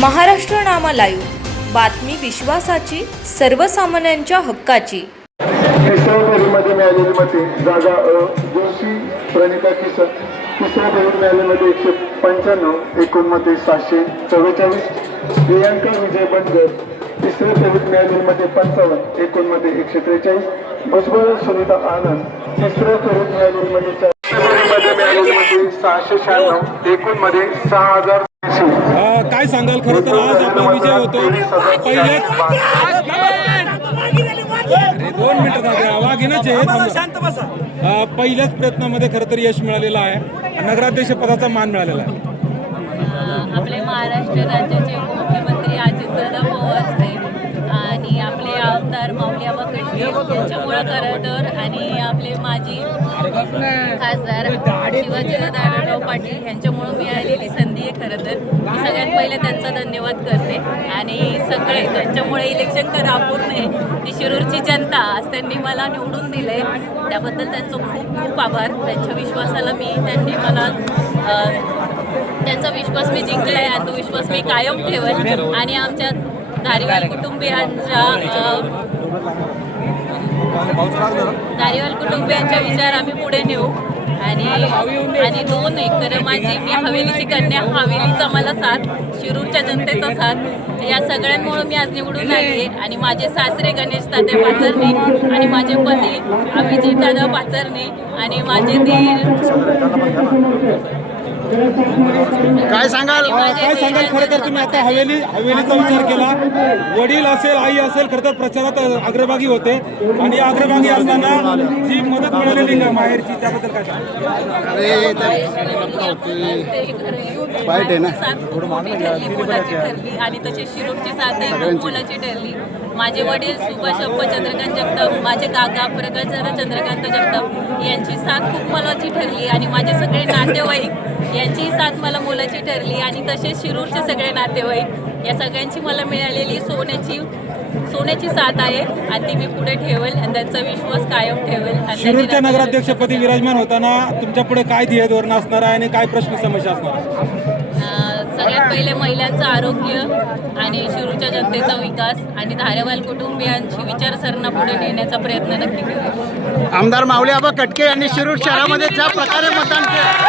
महाराष्ट्र नामा live बातमी विश्वासाची सर्वसामान्यांच्या हक्काची. तिसऱ्या फेरीमध्ये मिळालेली मते जागा अ जोशी प्रणिता किसन. तिसऱ्या फेरीत मिळालेली एकशे पंच्याण्णव एकूण सातशे चव्वेचाळीस. प्रियांका विजय बनकर. तिसऱ्या फेरीत मिळालेली मते पंचावन्न एकूण एकशे त्रेचाळीस. भुजबळ सुनीता आनंद. तिसऱ्या फेरीत मिळालेली मते फेरीमध्ये मिळालेली मते सहाशे शहाण्णव एकूणमध्ये सहा हजार काय सांगाल? खरं तर आज आपला विजय होतो पहिल्याच अरे, दोन मिनिटं दादा वाघिणच आहे. शांत बसा. अ, पहिल्याच प्रयत्नामध्ये खरं तर यश मिळालेलं आहे. नगराध्यक्ष पदाचा मान मिळालेला आहे. आपले महाराष्ट्र राज्याचे उपमुख्यमंत्री अजितदादा पवार साहेब आणि आपले आमदार माऊली आबा कटके यांच्यामुळं खरं तर आणि खासदार शिवाजीराव दादाराव पाटील यांच्यामुळं मिळालेली संधी आहे खरं तर. मी सगळ्यात पहिले त्यांचा धन्यवाद करते. आणि सगळे त्यांच्यामुळे इलेक्शन खरं अपूर्ण आहे ती शिरूरची जनता आज त्यांनी मला निवडून दिले त्याबद्दल त्यांचं खूप खूप आभार. त्यांच्या विश्वासाला मी त्यांनी मला त्यांचा विश्वास मी जिंकलाय आणि तो विश्वास मी कायम ठेवेल. आणि आमच्या धारीवाल कुटुंबियांच्या अ, धारीवाल कुटुंबियांच्या विचार आम्ही पुढे नेऊ. आणि आणि दोन एकर माझी मी हवेलीची कन्या हवेलीचा मला साथ शिरूरच्या जनतेचा साथ. या सगळ्यांमुळे मी आज निवडून आली आणि माझे सासरे गणेश तात्या पाचरणे आणि माझे पती अभिजित दादा पाचरणे आणि माझे दीर. काय सांगाल? काय सांगाल? खरं तर तुम्ही आता हवेली हवेलीचा विचार केला. वडील असेल आई असेल खरं तर प्रचारात अग्रभागी होते. आणि अग्रभागी असताना जी मदत मिळालेली ना माहेरची त्याबद्दल काय अरे वाईट आहे ना. मोलाची ठरली आणि तशी शिरूरची साथ आहे खूप मोलाची ठरली माझे वडील सुभाष चंद्रकांत जगताप माझे काका प्रकाश चंद्रकांत जगताप यांची साथ खूप मोलाची ठरली आणि माझे सगळे नातेवाईक यांचीही साथ मला मोलाची ठरली आणि तसेच शिरूरचे सगळे नातेवाईक या सगळ्यांची मला मिळालेली सोन्याची सोन्याची साथ आहे. आणि ती मी पुढे ठेवेल आणि त्यांचा विश्वास कायम ठेवेल. शिरूरच्या नगराध्यक्षपदी विराजमान होताना तुमच्यापुढे काय ध्येय धोरण असणार आहे आणि काय प्रश्न समस्या असणार सगळ्यात पहिले महिलांचं आरोग्य आणि शिरूरच्या जनतेचा विकास आणि धारेवाल कुटुंबियांची विचारसरणा पुढे नेण्याचा प्रयत्न नक्की करेल आमदार माऊली आबा कटके यांनी शिरूर शहरामध्ये ज्या प्रकारे मतदान केलं.